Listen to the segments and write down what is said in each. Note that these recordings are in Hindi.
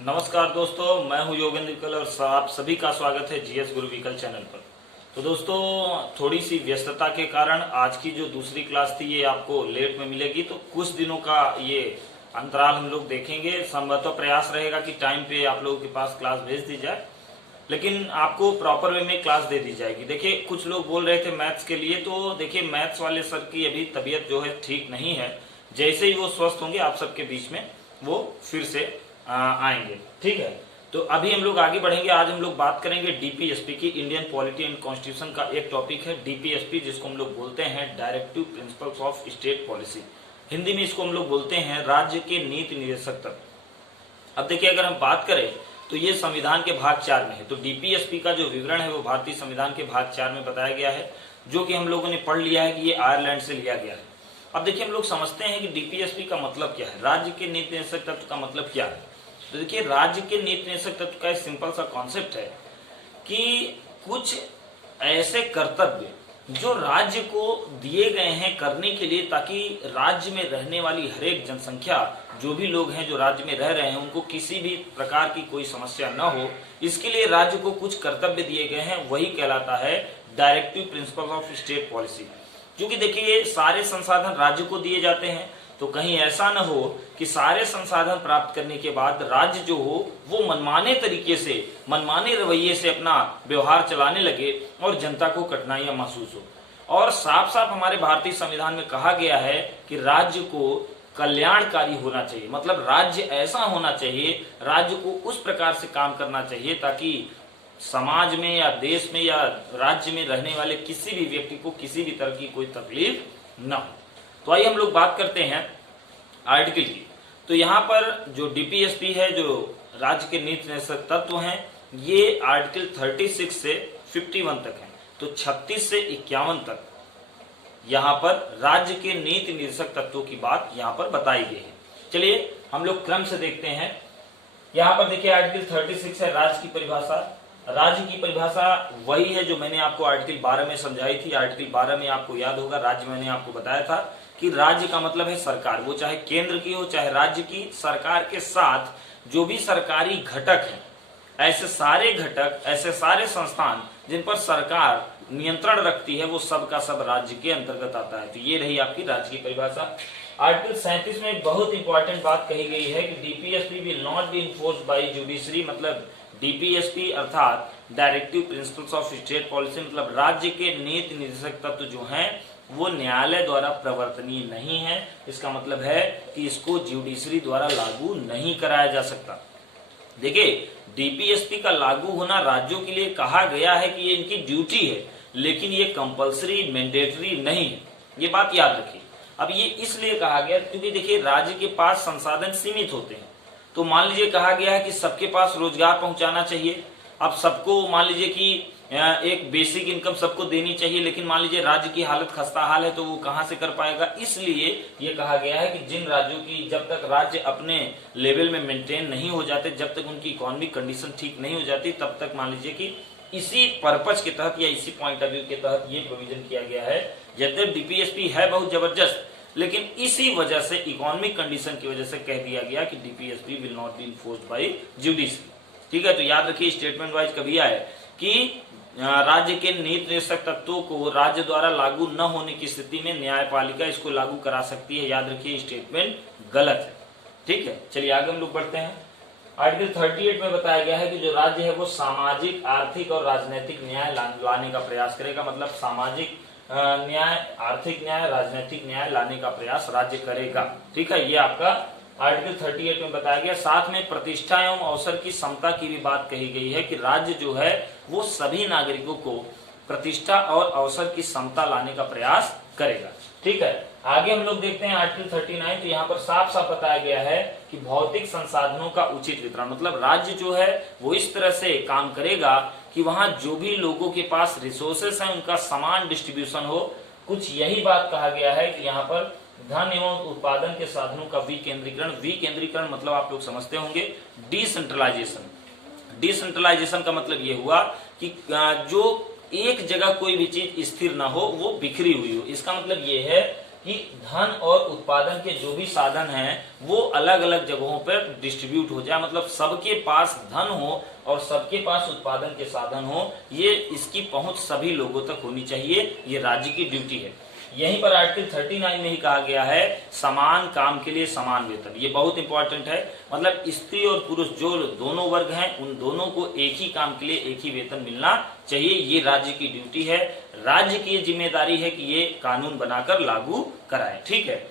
नमस्कार दोस्तों, मैं हूं योगेंद्र विकल और आप सभी का स्वागत है जीएस गुरु विकल चैनल पर। तो दोस्तों, थोड़ी सी व्यस्तता के कारण आज की जो दूसरी क्लास थी ये आपको लेट में मिलेगी, तो कुछ दिनों का ये अंतराल हम लोग देखेंगे। संभवतः प्रयास रहेगा कि टाइम पे आप लोगों के पास क्लास भेज दी जाए, लेकिन आपको प्रॉपर वे में क्लास दे दी जाएगी। देखिए, कुछ लोग बोल रहे थे मैथ्स के लिए, तो देखिए मैथ्स वाले सर की अभी तबीयत जो है ठीक नहीं है। जैसे ही वो स्वस्थ होंगे आप सबके बीच में वो फिर से आएंगे, ठीक है। तो अभी हम लोग आगे बढ़ेंगे। आज हम लोग बात करेंगे डीपीएसपी की, इंडियन पॉलिटी एंड कॉन्स्टिट्यूशन का एक टॉपिक है डीपीएसपी, जिसको हम लोग बोलते हैं directive principles of state policy. Hindi में इसको हम लोग बोलते हैं राज्य के नीति निर्देशक तत्व। अब देखिए, अगर हम बात करें तो ये संविधान के भाग 4 में है। तो डीपीएसपी का जो विवरण है वो भारतीय संविधान के भाग 4 में बताया गया है, जो कि हम लोगों ने पढ़ लिया है कि ये आयरलैंड से लिया गया है। अब देखिए, हम लोग समझते हैं कि डीपीएसपी का मतलब क्या है, राज्य के नीति निर्देशक तत्व का मतलब क्या है। तो देखिए, राज्य के नीति निर्देशक तत्व का एक सिंपल सा कॉन्सेप्ट है कि कुछ ऐसे कर्तव्य जो राज्य को दिए गए हैं करने के लिए, ताकि राज्य में रहने वाली हर एक जनसंख्या, जो भी लोग हैं जो राज्य में रह रहे हैं, उनको किसी भी प्रकार की कोई समस्या न हो, इसके लिए राज्य को कुछ कर्तव्य दिए गए हैं, वही कहलाता है directive principle of state policy. क्योंकि देखिए, सारे संसाधन राज्य को दिए जाते हैं, तो कहीं ऐसा न हो कि सारे संसाधन प्राप्त करने के बाद राज्य जो हो वो मनमाने तरीके से, मनमाने रवैये से अपना व्यवहार चलाने लगे और जनता को कठिनाइयां महसूस हो। और साफ साफ हमारे भारतीय संविधान में कहा गया है कि राज्य को कल्याणकारी होना चाहिए, मतलब राज्य ऐसा होना चाहिए, राज्य को उस प्रकार से काम करना चाहिए ताकि समाज में या देश में या राज्य में रहने वाले किसी भी व्यक्ति को किसी भी तरह की कोई तकलीफ न हो। तो आइए हम लोग बात करते हैं आर्टिकल की। तो यहाँ पर जो डीपीएसपी है, जो राज्य के नीति निर्देशक तत्व हैं, ये आर्टिकल 36 से 51 तक है। तो 36 से 51 तक यहाँ पर राज्य के नीति निर्देशक तत्वों की बात यहाँ पर बताई गई है। चलिए हम लोग क्रम से देखते हैं। यहाँ पर देखिए, आर्टिकल 36 है राज्य की परिभाषा। राज्य की परिभाषा वही है जो मैंने आपको आर्टिकल 12 में समझाई थी। आर्टिकल 12 में आपको याद होगा, राज्य मैंने आपको बताया था कि राज्य का मतलब है सरकार, वो चाहे केंद्र की हो चाहे राज्य की। सरकार के साथ जो भी सरकारी घटक हैं, ऐसे सारे घटक, ऐसे सारे संस्थान जिन पर सरकार नियंत्रण रखती है, वो सब का सब राज्य के अंतर्गत आता है। तो ये रही आपकी राज्य की परिभाषा। आर्टिकल 37 में बहुत इंपॉर्टेंट बात कही गई है कि DPSP will not be enforced by judiciary, मतलब डीपीएसपी अर्थात directive principles of state policy, मतलब राज्य के नीति निर्देशक तत्व जो हैं वो न्यायालय द्वारा प्रवर्तनीय नहीं है। इसका मतलब है कि इसको ज्यूडिशरी द्वारा लागू नहीं कराया जा सकता। देखिए, डीपीएसपी का लागू होना राज्यों के लिए कहा गया है कि ये इनकी ड्यूटी है, लेकिन ये कंपलसरी, मैंडेटरी नहीं है, ये बात याद रखिए। अब ये इसलिए कहा गया क्योंकि देखिए, राज्य के पास संसाधन सीमित होते हैं। तो मान लीजिए कहा गया है कि सबके पास रोजगार पहुंचाना चाहिए। अब सबको मान लीजिए कि एक बेसिक इनकम सबको देनी चाहिए, लेकिन मान लीजिए राज्य की हालत खस्ता हाल है, तो वो कहां से कर पाएगा। इसलिए ये कहा गया है कि जिन राज्यों की, जब तक राज्य अपने लेवल में मेंटेन नहीं हो जाते, जब तक उनकी इकोनॉमिक कंडीशन ठीक नहीं हो जाती, तब तक मान लीजिए कि इसी पर्पज के तहत या इसी पॉइंट ऑफ व्यू के तहत ये प्रोविजन किया गया है। यद्यपि डीपीएसपी है बहुत जबरदस्त, लेकिन इसी वजह से, इकोनॉमिक कंडीशन की वजह से कह दिया गया कि DPSP will not be enforced by judiciary. ठीक है, तो याद रखिए, स्टेटमेंट वाइज कभी आए कि राज्य के नीति निर्देशक तत्वों को राज्य द्वारा लागू न होने की स्थिति में न्यायपालिका इसको लागू करा सकती है। याद रखिए, स्टेटमेंट गलत है। ठीक है, चलिए आगे हम लोग बढ़ते हैं। आर्टिकल 38 में बताया गया है कि जो राज्य है वो सामाजिक, आर्थिक और राजनीतिक न्याय लाने का प्रयास करेगा, मतलब सामाजिक न्याय, आर्थिक न्याय, राजनीतिक न्याय लाने का प्रयास राज्य करेगा। ठीक है, ये आपका आर्टिकल 38 में बताया गया। साथ में प्रतिष्ठा एवं अवसर की समता की भी बात कही गई है कि राज्य जो है वो सभी नागरिकों को प्रतिष्ठा और अवसर की समता लाने का प्रयास करेगा। ठीक है, आगे हम लोग देखते हैं आर्टिकल 39। तो यहाँ पर साफ साफ बताया गया है कि भौतिक संसाधनों का उचित वितरण, मतलब राज्य जो है वो इस तरह से काम करेगा कि वहां जो भी लोगों के पास रिसोर्सेस हैं उनका समान डिस्ट्रीब्यूशन हो। कुछ यही बात कहा गया है कि यहाँ पर धन एवं उत्पादन के साधनों का विकेंद्रीकरण। विकेंद्रीकरण मतलब आप लोग समझते होंगे डिसेंट्रलाइजेशन। डिसेंट्रलाइजेशन का मतलब ये हुआ कि जो एक जगह कोई भी चीज स्थिर ना हो, वो बिखरी हुई हो। इसका मतलब ये है कि धन और उत्पादन के जो भी साधन हैं वो अलग अलग जगहों पर डिस्ट्रीब्यूट हो जाए, मतलब सबके पास धन हो और सबके पास उत्पादन के साधन हो, ये इसकी पहुंच सभी लोगों तक होनी चाहिए, ये राज्य की ड्यूटी है। यहीं पर आर्टिकल 39 में ही कहा गया है समान काम के लिए समान वेतन। ये बहुत इंपॉर्टेंट है, मतलब स्त्री और पुरुष जो दोनों वर्ग हैं उन दोनों को एक ही काम के लिए एक ही वेतन मिलना चाहिए, ये राज्य की ड्यूटी है। राज्य की जिम्मेदारी है कि ये कानून बनाकर लागू कराए। ठीक है,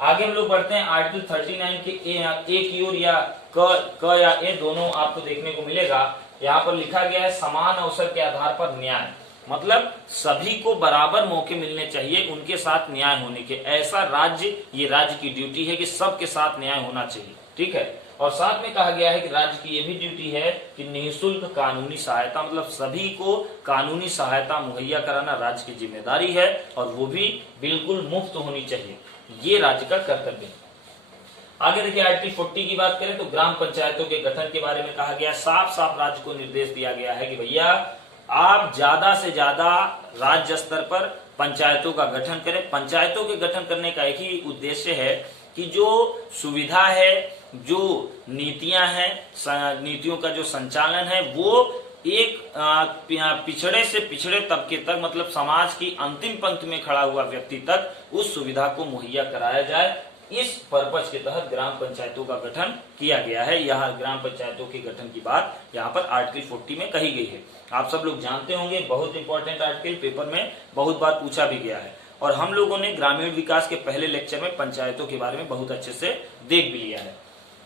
आगे हम लोग बढ़ते हैं आर्टिकल 39 के ए की ओर, या क या ए दोनों आपको देखने को मिलेगा। यहाँ पर लिखा गया है समान अवसर के आधार पर न्याय, मतलब सभी को बराबर मौके मिलने चाहिए उनके साथ न्याय होने के, ऐसा राज्य, ये राज्य की ड्यूटी है कि सबके साथ न्याय होना चाहिए। ठीक है, और साथ में कहा गया है कि राज्य की ये भी ड्यूटी है कि निःशुल्क कानूनी सहायता, मतलब सभी को कानूनी सहायता मुहैया कराना राज्य की जिम्मेदारी है और वो भी बिल्कुल मुफ्त होनी चाहिए, ये राज्य का कर्तव्य है। आगे देखिए आर्टिकल 40 की बात करें तो ग्राम पंचायतों के गठन के बारे में कहा गया, साफ साफ राज्य को निर्देश दिया गया है कि भैया आप ज्यादा से ज्यादा राज्य स्तर पर पंचायतों का गठन करें। पंचायतों के गठन करने का एक ही उद्देश्य है कि जो सुविधा है, जो नीतियां हैं, नीतियों का जो संचालन है वो एक पिछड़े से पिछड़े तबके तक, मतलब समाज की अंतिम पंक्ति में खड़ा हुआ व्यक्ति तक उस सुविधा को मुहैया कराया जाए। इस पर्पज के तहत ग्राम पंचायतों का गठन किया गया है। यह ग्राम पंचायतों के गठन की बात यहाँ पर आर्टिकल 40 में कही गई है। आप सब लोग जानते होंगे, बहुत इंपॉर्टेंट आर्टिकल, पेपर में बहुत बार पूछा भी गया है और हम लोगों ने ग्रामीण विकास के पहले लेक्चर में पंचायतों के बारे में बहुत अच्छे से देख भी लिया है।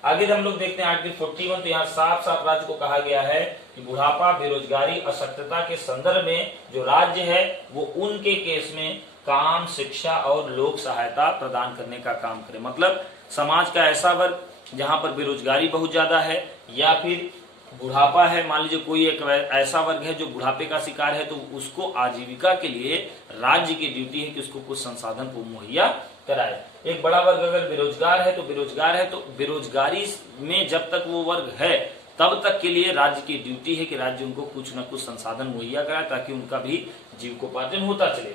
आगे हम लोग देखते हैं आर्टिकल 41, तो यहाँ साफ साफ राज्य को कहा गया है कि बुढ़ापा, बेरोजगारी, अशक्तता के संदर्भ में जो राज्य है वो उनके केस में काम, शिक्षा और लोक सहायता प्रदान करने का काम करे। मतलब समाज का ऐसा वर्ग जहां पर बेरोजगारी बहुत ज्यादा है या फिर बुढ़ापा है, मान लीजिए कोई एक ऐसा वर्ग है जो बुढ़ापे का शिकार है, तो उसको आजीविका के लिए राज्य की ड्यूटी है कि उसको कुछ संसाधन को मुहैया कराए। एक बड़ा वर्ग अगर बेरोजगार है तो बेरोजगारी में जब तक वो वर्ग है तब तक के लिए राज्य की ड्यूटी है कि राज्य उनको कुछ न कुछ संसाधन मुहैया कराए ताकि उनका भी जीविकोपार्जन होता चले।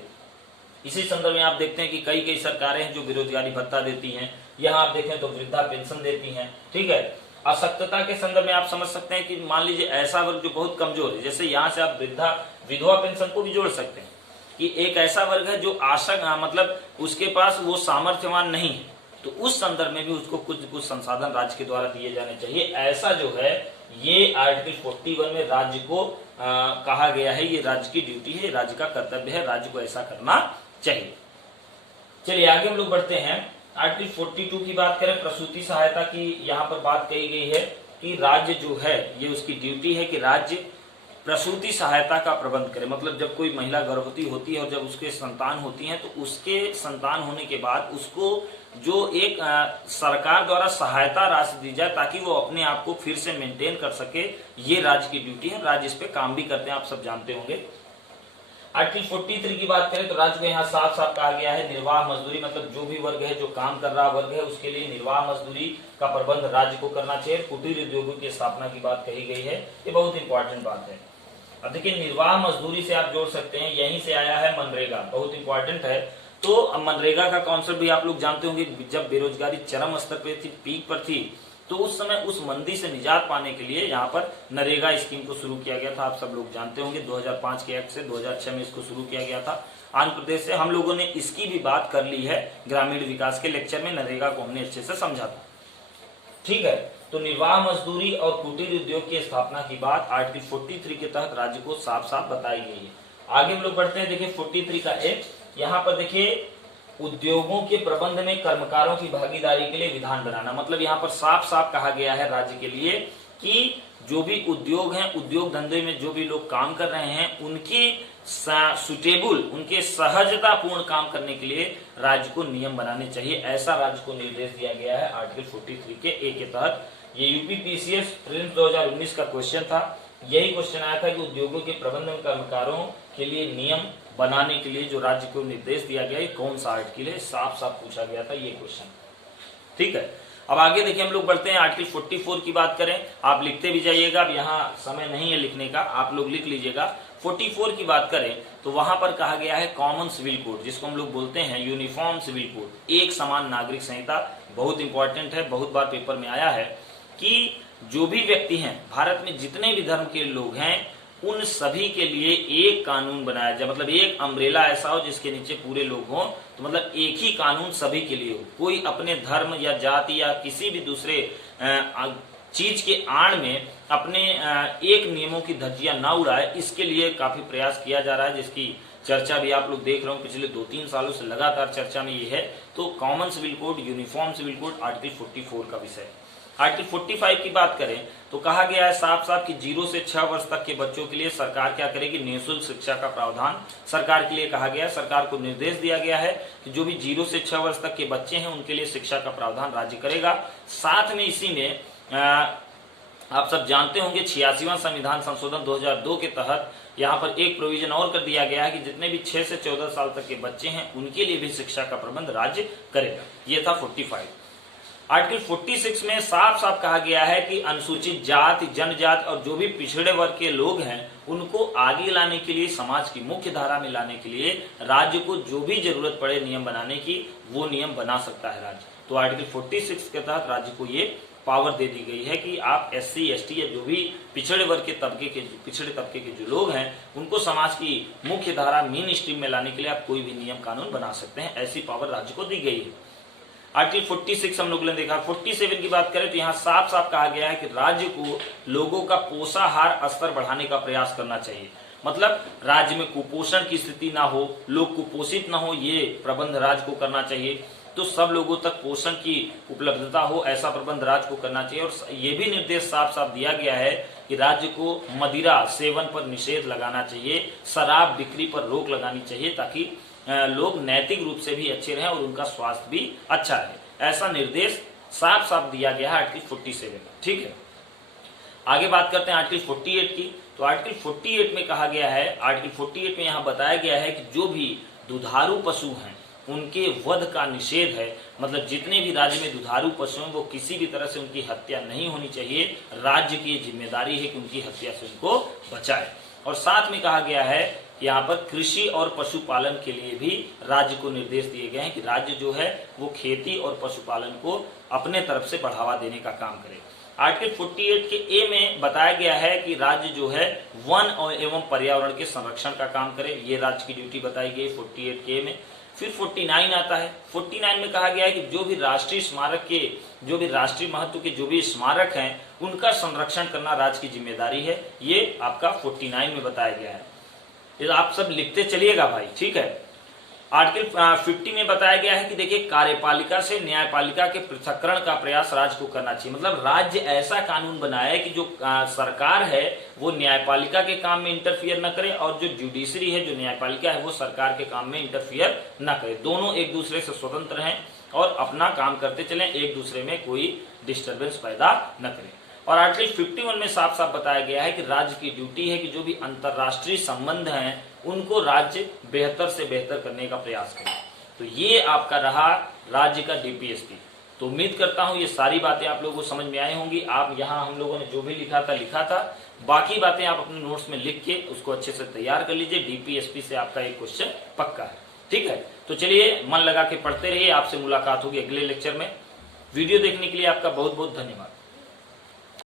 इसी संदर्भ में आप देखते हैं कि कई सरकारें हैं जो बेरोजगारी भत्ता देती हैं, यहाँ आप देखें तो वृद्धा पेंशन देती हैं। ठीक है, अशक्तता के संदर्भ में आप समझ सकते हैं कि मान लीजिए ऐसा वर्ग जो बहुत कमजोर है, जैसे यहाँ से आप विधवा पेंशन को भी जोड़ सकते हैं कि एक ऐसा वर्ग है जो मतलब उसके पास वो सामर्थ्यवान नहीं है, तो उस संदर्भ में भी उसको कुछ संसाधन राज्य के द्वारा दिए जाने चाहिए। ऐसा जो है ये आर्टिकल 41 में राज्य को कहा गया है, ये राज्य की ड्यूटी है, राज्य का कर्तव्य है, राज्य को ऐसा करना चाहिए। चलिए आगे हम लोग बढ़ते हैं। आर्टिकल 42 की बात करें, प्रसूति सहायता की यहाँ पर बात कही गई है कि राज्य जो है ये उसकी ड्यूटी है कि राज्य प्रसूति सहायता का प्रबंध करे। मतलब जब कोई महिला गर्भवती होती है और जब उसके संतान होती हैं तो उसके संतान होने के बाद उसको जो एक सरकार द्वारा सहायता राशि दी जाए ताकि वो अपने आप को फिर से मेंटेन कर सके, ये राज्य की ड्यूटी है। राज्य इस पे काम भी करते हैं, आप सब जानते होंगे। आर्टिकल 43 की बात करें तो राज्य को यहाँ साफ साफ कहा गया है निर्वाह मजदूरी, मतलब जो भी वर्ग है, जो काम कर रहा वर्ग है, उसके लिए निर्वाह मजदूरी का प्रबंध राज्य को करना चाहिए। कुटीर उद्योगों की स्थापना की बात कही गई है, ये बहुत इंपॉर्टेंट बात है। अब देखिए निर्वाह मजदूरी से आप जोड़ सकते हैं, यहीं से आया है मनरेगा, बहुत इंपॉर्टेंट है। तो अब मनरेगा का कॉन्सेप्ट भी आप लोग जानते होंगे, जब बेरोजगारी चरम स्तर पे थी, पीक पर थी, तो उस समय उस मंदी से निजात पाने के लिए यहाँ पर नरेगा स्कीम को शुरू किया गया था। आप सब लोग जानते होंगे 2005 के एक्ट से 2006 में इसको शुरू किया गया था आंध्र प्रदेश से। हम लोगों ने इसकी भी बात कर ली है ग्रामीण विकास के लेक्चर में, नरेगा को हमने अच्छे से समझा था। ठीक है, तो निर्वाह मजदूरी और कुटीर उद्योग की स्थापना की बात आर्टिकल 43 के तहत राज्य को साफ साफ बताई गई है। आगे हम लोग बढ़ते हैं। देखिए 43 का एक, यहाँ पर देखिए उद्योगों के प्रबंध में कर्मकारों की भागीदारी के लिए विधान बनाना। मतलब यहाँ पर साफ साफ कहा गया है राज्य के लिए कि जो भी उद्योग हैं, उद्योग धंधे में जो भी लोग काम कर रहे हैं, उनकी सुटेबल, उनके सहजता पूर्ण काम करने के लिए राज्य को नियम बनाने चाहिए। ऐसा राज्य को निर्देश दिया गया है आर्टिकल 43 के ए के तहत। ये यूपीपीसीएस प्रीलिम्स 2019 का क्वेश्चन था। यही क्वेश्चन आया था कि उद्योगों के प्रबंधन कर्मकारों के लिए नियम बनाने के लिए जो राज्य को निर्देश दिया गया है कौन सा आर्टिकल है, साफ साफ पूछा गया था ये क्वेश्चन। ठीक है, अब आगे देखिए हम लोग बढ़ते हैं। आर्टिकल 44 की बात करें, आप लिखते भी जाइएगा, अब यहाँ समय नहीं है लिखने का, आप लोग लिख लीजिएगा। 44 की बात करें तो वहां पर कहा गया है कॉमन सिविल कोड, जिसको हम लोग बोलते हैं यूनिफॉर्म सिविल कोड, एक समान नागरिक संहिता। बहुत इंपॉर्टेंट है, बहुत बार पेपर में आया है कि जो भी व्यक्ति हैं भारत में, जितने भी धर्म के लोग हैं, उन सभी के लिए एक कानून बनाया जाए, मतलब एक अम्ब्रेला ऐसा हो जिसके नीचे पूरे लोग हों, तो मतलब एक ही कानून सभी के लिए हो। कोई अपने धर्म या जाति या किसी भी दूसरे चीज के आड़ में अपने एक नियमों की धज्जियां ना उड़ाए, इसके लिए काफी प्रयास किया जा रहा है, जिसकी चर्चा भी आप लोग देख रहे हो पिछले 2-3 सालों से लगातार चर्चा में ये है। तो common civil code, uniform civil code article 44 का विषय। आर्टिकल 45 की बात करें तो कहा गया है साफ साफ कि 0 से 6 वर्ष तक के बच्चों के लिए सरकार क्या करेगी, निःशुल्क शिक्षा का प्रावधान सरकार के लिए कहा गया है। सरकार को निर्देश दिया गया है कि जो भी 0 से 6 वर्ष तक के बच्चे हैं उनके लिए शिक्षा का प्रावधान राज्य करेगा। साथ में इसी में आप सब जानते होंगे 86वां संविधान संशोधन 2002 के तहत यहाँ पर एक प्रोविजन और कर दिया गया है कि जितने भी 6 से 14 साल तक के बच्चे हैं उनके लिए भी शिक्षा का प्रबंध राज्य करेगा। ये था 45। आर्टिकल 46 में साफ साफ कहा गया है कि अनुसूचित जाति, जनजाति और जो भी पिछड़े वर्ग के लोग हैं उनको आगे लाने के लिए, समाज की मुख्य धारा में लाने के लिए राज्य को जो भी जरूरत पड़े नियम बनाने की, वो नियम बना सकता है राज्य। तो आर्टिकल 46 के तहत राज्य को ये पावर दे दी गई है कि आप SC, ST या जो भी पिछड़े वर्ग के पिछड़े तबके के जो लोग हैं उनको समाज की मुख्य धारा, मेन स्ट्रीम में लाने के लिए आप कोई भी नियम कानून बना सकते हैं। ऐसी पावर राज्य को दी गई है। आर्टिकल 46 हम लोगों ने देखा। 47 की बात करें तो यहाँ साफ साफ कहा गया है कि राज्य को लोगों का पोषाहार स्तर बढ़ाने का प्रयास करना चाहिए। मतलब राज्य में कुपोषण की स्थिति ना हो, लोग कुपोषित ना हो, ये प्रबंध राज्य को करना चाहिए। तो सब लोगों तक पोषण की उपलब्धता हो, ऐसा प्रबंध राज्य को करना चाहिए। और ये भी निर्देश साफ साफ दिया गया है कि राज्य को मदिरा सेवन पर निषेध लगाना चाहिए, शराब बिक्री पर रोक लगानी चाहिए, ताकि लोग नैतिक रूप से भी अच्छे रहें और उनका स्वास्थ्य भी अच्छा रहे। ऐसा निर्देश साफ साफ दिया गया है आर्टिकल 47 में। ठीक है, आगे बात करते हैं आर्टिकल 48 की। तो आर्टिकल 48 में कहा गया है, आर्टिकल 48 में यहाँ बताया गया है कि जो भी दुधारू पशु हैं उनके वध का निषेध है। मतलब जितने भी राज्य में दुधारू पशु हैं वो किसी भी तरह से उनकी हत्या नहीं होनी चाहिए। राज्य की जिम्मेदारी है कि उनकी हत्या से उनको बचाए। और साथ में कहा गया है कि यहाँ पर कृषि और पशुपालन के लिए भी राज्य को निर्देश दिए गए हैं कि राज्य जो है वो खेती और पशुपालन को अपने तरफ से बढ़ावा देने का काम करे। आर्टिकल 48 के ए में बताया गया है कि राज्य जो है वन और एवं पर्यावरण के संरक्षण का काम करे। ये राज्य की ड्यूटी बताई गई 48 के में। फिर 49 आता है। 49 में कहा गया है कि जो भी राष्ट्रीय स्मारक के, जो भी राष्ट्रीय महत्व के जो भी स्मारक हैं उनका संरक्षण करना राज्य की जिम्मेदारी है। ये आपका 49 में बताया गया है। ये आप सब लिखते चलिएगा भाई, ठीक है। आर्टिकल 50 में बताया गया है कि देखिए कार्यपालिका से न्यायपालिका के पृथक्करण का प्रयास राज्य को करना चाहिए। मतलब राज्य ऐसा कानून बनाए कि जो सरकार है वो न्यायपालिका के काम में इंटरफियर न करे और जो जुडिशरी है, जो न्यायपालिका है, वो सरकार के काम में इंटरफियर न करे। दोनों एक दूसरे से स्वतंत्र हैं और अपना काम करते चलें, एक दूसरे में कोई डिस्टर्बेंस पैदा न करें। और आर्टिकल 51 में साफ साफ बताया गया है कि राज्य की ड्यूटी है कि जो भी अंतर्राष्ट्रीय संबंध हैं उनको राज्य बेहतर से बेहतर करने का प्रयास करे। तो ये आपका रहा राज्य का DPSP। तो उम्मीद करता हूं ये सारी बातें आप लोगों को समझ में आई होंगी। आप यहाँ हम लोगों ने जो भी लिखा था, बाकी बातें आप अपने नोट्स में लिख के उसको अच्छे से तैयार कर लीजिए। DPSP से आपका एक क्वेश्चन पक्का है, ठीक है। तो चलिए मन लगा के पढ़ते रहिए। आपसे मुलाकात होगी अगले लेक्चर में। वीडियो देखने के लिए आपका बहुत बहुत धन्यवाद।